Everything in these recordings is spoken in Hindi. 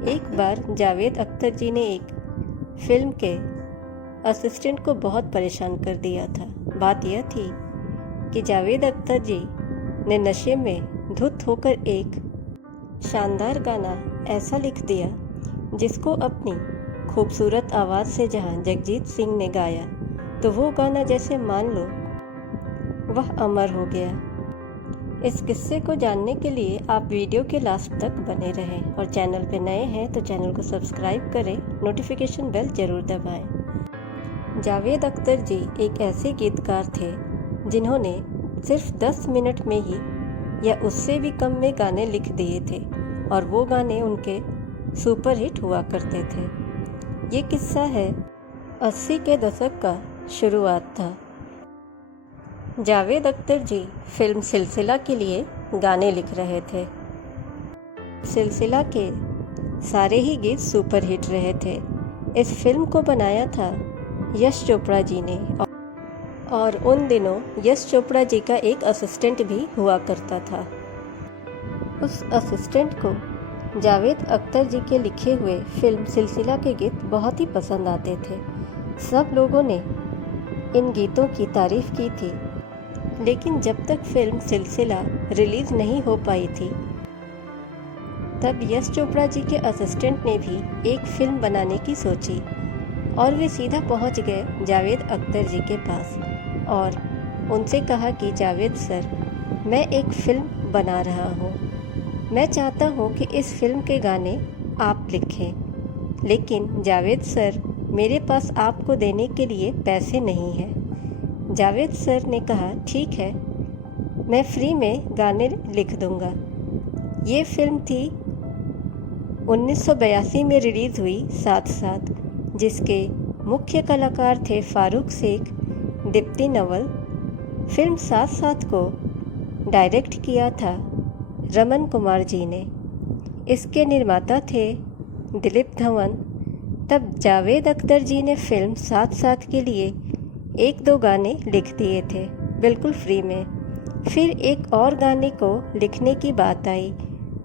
एक बार जावेद अख्तर जी ने एक फिल्म के असिस्टेंट को बहुत परेशान कर दिया था। बात यह थी कि जावेद अख्तर जी ने नशे में धुत होकर एक शानदार गाना ऐसा लिख दिया जिसको अपनी खूबसूरत आवाज़ से जहां जगजीत सिंह ने गाया तो वो गाना जैसे मान लो वह अमर हो गया। इस किस्से को जानने के लिए आप वीडियो के लास्ट तक बने रहें और चैनल पे नए हैं तो चैनल को सब्सक्राइब करें, नोटिफिकेशन बेल ज़रूर दबाएं। जावेद अख्तर जी एक ऐसे गीतकार थे जिन्होंने सिर्फ 10 मिनट में ही या उससे भी कम में गाने लिख दिए थे और वो गाने उनके सुपरहिट हुआ करते थे। ये किस्सा है 80 के दशक का शुरुआत था। जावेद अख्तर जी फिल्म सिलसिला के लिए गाने लिख रहे थे। सिलसिला के सारे ही गीत सुपरहिट रहे थे। इस फिल्म को बनाया था यश चोपड़ा जी ने और उन दिनों यश चोपड़ा जी का एक असिस्टेंट भी हुआ करता था। उस असिस्टेंट को जावेद अख्तर जी के लिखे हुए फिल्म सिलसिला के गीत बहुत ही पसंद आते थे। सब लोगों ने इन गीतों की तारीफ की थी, लेकिन जब तक फिल्म सिलसिला रिलीज नहीं हो पाई थी तब यश चोपड़ा जी के असिस्टेंट ने भी एक फिल्म बनाने की सोची और वे सीधा पहुंच गए जावेद अख्तर जी के पास और उनसे कहा कि जावेद सर, मैं एक फिल्म बना रहा हूं। मैं चाहता हूं कि इस फिल्म के गाने आप लिखें, लेकिन जावेद सर मेरे पास आपको देने के लिए पैसे नहीं हैं। जावेद सर ने कहा ठीक है, मैं फ्री में गाने लिख दूंगा। ये फिल्म थी 1982 में रिलीज़ हुई साथ साथ, जिसके मुख्य कलाकार थे फारूक शेख, दीप्ति नवल। फिल्म साथ साथ को डायरेक्ट किया था रमन कुमार जी ने। इसके निर्माता थे दिलीप धवन। तब जावेद अख्तर जी ने फिल्म साथ साथ के लिए 1-2 गाने लिख दिए थे बिल्कुल फ्री में। फिर एक और गाने को लिखने की बात आई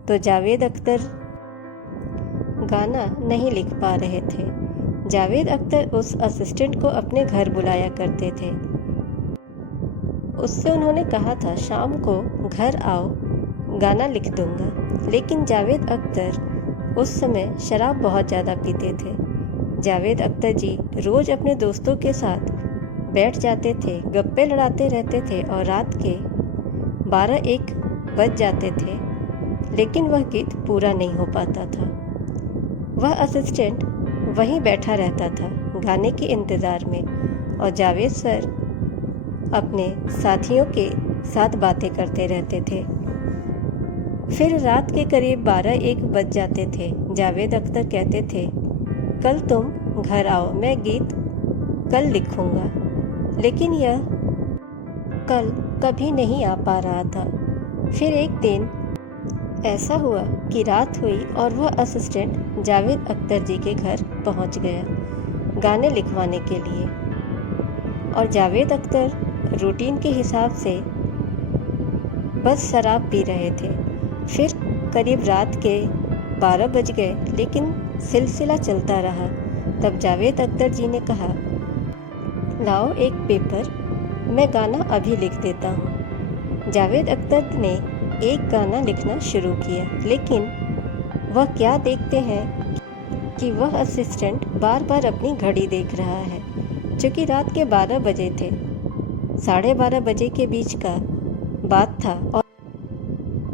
तो जावेद अख्तर गाना नहीं लिख पा रहे थे। जावेद अख्तर उस असिस्टेंट को अपने घर बुलाया करते थे। उससे उन्होंने कहा था शाम को घर आओ, गाना लिख दूंगा। लेकिन जावेद अख्तर उस समय शराब बहुत ज़्यादा पीते थे। जावेद अख्तर जी रोज़ अपने दोस्तों के साथ बैठ जाते थे, गप्पे लड़ाते रहते थे और रात के 12-1 बज जाते थे, लेकिन वह गीत पूरा नहीं हो पाता था। वह असिस्टेंट वहीं बैठा रहता था गाने के इंतज़ार में और जावेद सर अपने साथियों के साथ बातें करते रहते थे। फिर रात के करीब 12-1 बज जाते थे। जावेद अख्तर कहते थे कल तुम घर आओ, मैं गीत कल लिखूंगा। लेकिन यह कल कभी नहीं आ पा रहा था। फिर एक दिन ऐसा हुआ कि रात हुई और वह असिस्टेंट जावेद अख्तर जी के घर पहुंच गया गाने लिखवाने के लिए। और जावेद अख्तर रूटीन के हिसाब से बस शराब पी रहे थे। फिर करीब रात के 12 बज गए, लेकिन सिलसिला चलता रहा। तब जावेद अख्तर जी ने कहा लाओ एक पेपर, मैं गाना अभी लिख देता हूँ। जावेद अख्तर ने एक गाना लिखना शुरू किया, लेकिन वह क्या देखते हैं कि वह असिस्टेंट बार बार अपनी घड़ी देख रहा है। चूँकि रात के 12 बजे थे, 12:30 बजे के बीच का बात था और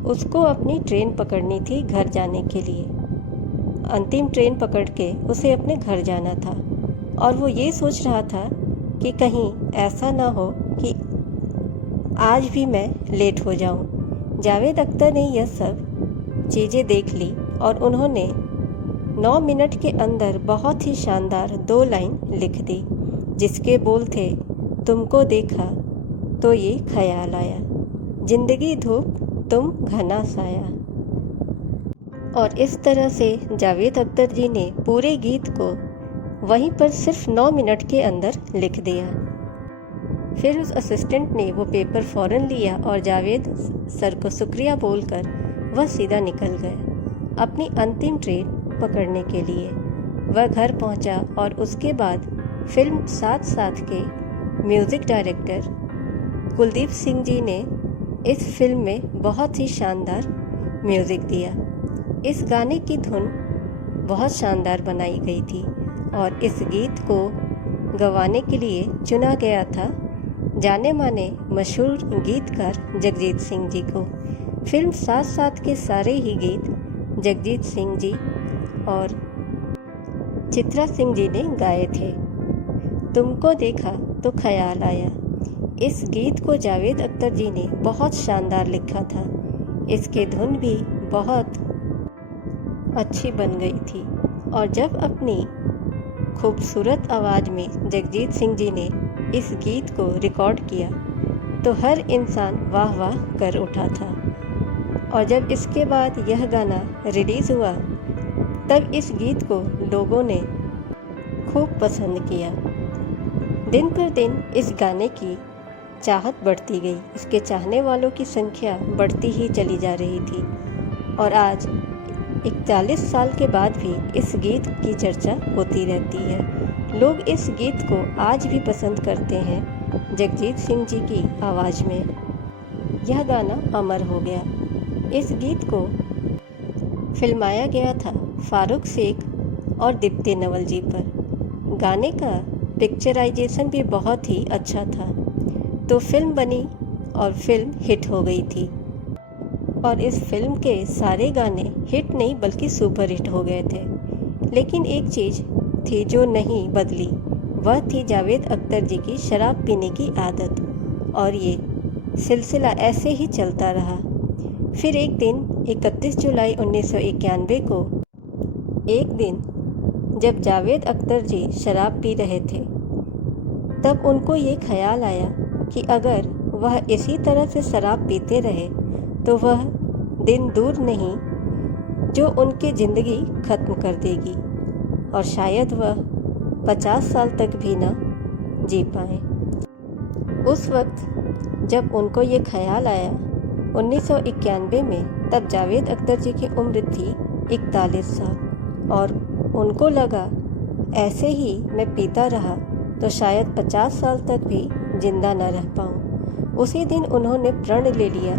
उसको अपनी ट्रेन पकड़नी थी घर जाने के लिए। अंतिम ट्रेन पकड़ के उसे अपने घर जाना था और वो ये सोच रहा था कि कहीं ऐसा ना हो कि आज भी मैं लेट हो जाऊं। जावेद अख्तर ने यह सब चीज़ें देख ली और उन्होंने 9 मिनट के अंदर बहुत ही शानदार 2 लाइन लिख दी, जिसके बोल थे तुमको देखा तो ये ख्याल आया, जिंदगी धूप तुम घना साया। और इस तरह से जावेद अख्तर जी ने पूरे गीत को वहीं पर सिर्फ 9 मिनट के अंदर लिख दिया। फिर उस असिस्टेंट ने वो पेपर फ़ौरन लिया और जावेद सर को शुक्रिया बोलकर वह सीधा निकल गया। अपनी अंतिम ट्रेन पकड़ने के लिए। वह घर पहुंचा और उसके बाद फिल्म साथ साथ के म्यूज़िक डायरेक्टर कुलदीप सिंह जी ने इस फिल्म में बहुत ही शानदार म्यूज़िक दिया। इस गाने की धुन बहुत शानदार बनाई गई थी और इस गीत को गवाने के लिए चुना गया था जाने माने मशहूर गीतकार जगजीत सिंह जी को। फिल्म साथ साथ के सारे ही गीत जगजीत सिंह जी और चित्रा सिंह जी ने गाए थे। तुमको देखा तो ख्याल आया, इस गीत को जावेद अख्तर जी ने बहुत शानदार लिखा था। इसकी धुन भी बहुत अच्छी बन गई थी और जब अपनी खूबसूरत आवाज़ में जगजीत सिंह जी ने इस गीत को रिकॉर्ड किया तो हर इंसान वाह वाह कर उठा था। और जब इसके बाद यह गाना रिलीज़ हुआ तब इस गीत को लोगों ने खूब पसंद किया। दिन पर दिन इस गाने की चाहत बढ़ती गई, इसके चाहने वालों की संख्या बढ़ती ही चली जा रही थी और आज 41 साल के बाद भी इस गीत की चर्चा होती रहती है। लोग इस गीत को आज भी पसंद करते हैं जगजीत सिंह जी की आवाज़ में। यह गाना अमर हो गया। इस गीत को फिल्माया गया था फारूक शेख और दीप्ति नवल जी पर। गाने का पिक्चराइजेशन भी बहुत ही अच्छा था, तो फिल्म बनी और फिल्म हिट हो गई थी और इस फिल्म के सारे गाने हिट नहीं बल्कि सुपर हिट हो गए थे। लेकिन एक चीज़ थी जो नहीं बदली, वह थी जावेद अख्तर जी की शराब पीने की आदत और ये सिलसिला ऐसे ही चलता रहा। फिर एक दिन 31 जुलाई 1991 को एक दिन जब जावेद अख्तर जी शराब पी रहे थे तब उनको ये ख्याल आया कि अगर वह इसी तरह से शराब पीते रहे तो वह दिन दूर नहीं जो उनकी ज़िंदगी ख़त्म कर देगी और शायद वह 50 साल तक भी ना जी पाए। उस वक्त जब उनको ये ख्याल आया 1991 में, तब जावेद अख्तर जी की उम्र थी 41 साल और उनको लगा ऐसे ही मैं पीता रहा तो शायद 50 साल तक भी जिंदा न रह पाऊँ। उसी दिन उन्होंने प्रण ले लिया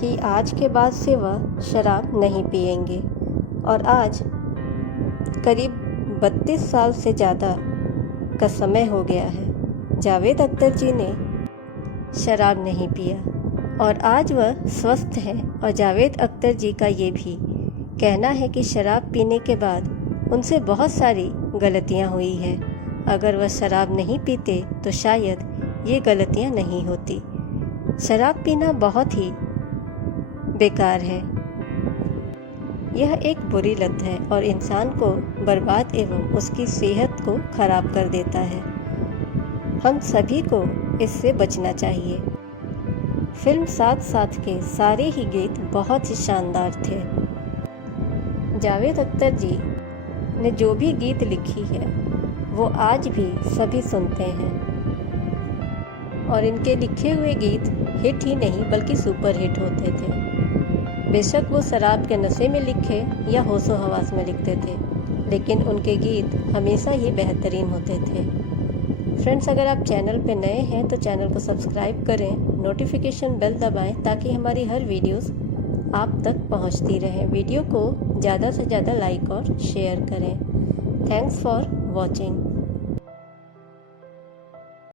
कि आज के बाद से वह शराब नहीं पिएंगे और आज करीब 32 साल से ज़्यादा का समय हो गया है जावेद अख्तर जी ने शराब नहीं पिया और आज वह स्वस्थ हैं। और जावेद अख्तर जी का ये भी कहना है कि शराब पीने के बाद उनसे बहुत सारी गलतियां हुई हैं। अगर वह शराब नहीं पीते तो शायद ये गलतियां नहीं होती। शराब पीना बहुत ही बेकार है। यह एक बुरी लत है और इंसान को बर्बाद एवं उसकी सेहत को खराब कर देता है। हम सभी को इससे बचना चाहिए। फिल्म साथ साथ के सारे ही गीत बहुत ही शानदार थे। जावेद अख्तर जी ने जो भी गीत लिखी है वो आज भी सभी सुनते हैं और इनके लिखे हुए गीत हिट ही नहीं बल्कि सुपर हिट होते थे। बेशक वो शराब के नशे में लिखे या होशो हवास में लिखते थे, लेकिन उनके गीत हमेशा ही बेहतरीन होते थे। फ्रेंड्स, अगर आप चैनल पे नए हैं तो चैनल को सब्सक्राइब करें, नोटिफिकेशन बेल दबाएं ताकि हमारी हर वीडियोस आप तक पहुंचती रहें। वीडियो को ज़्यादा से ज़्यादा लाइक और शेयर करें। Thanks for watching.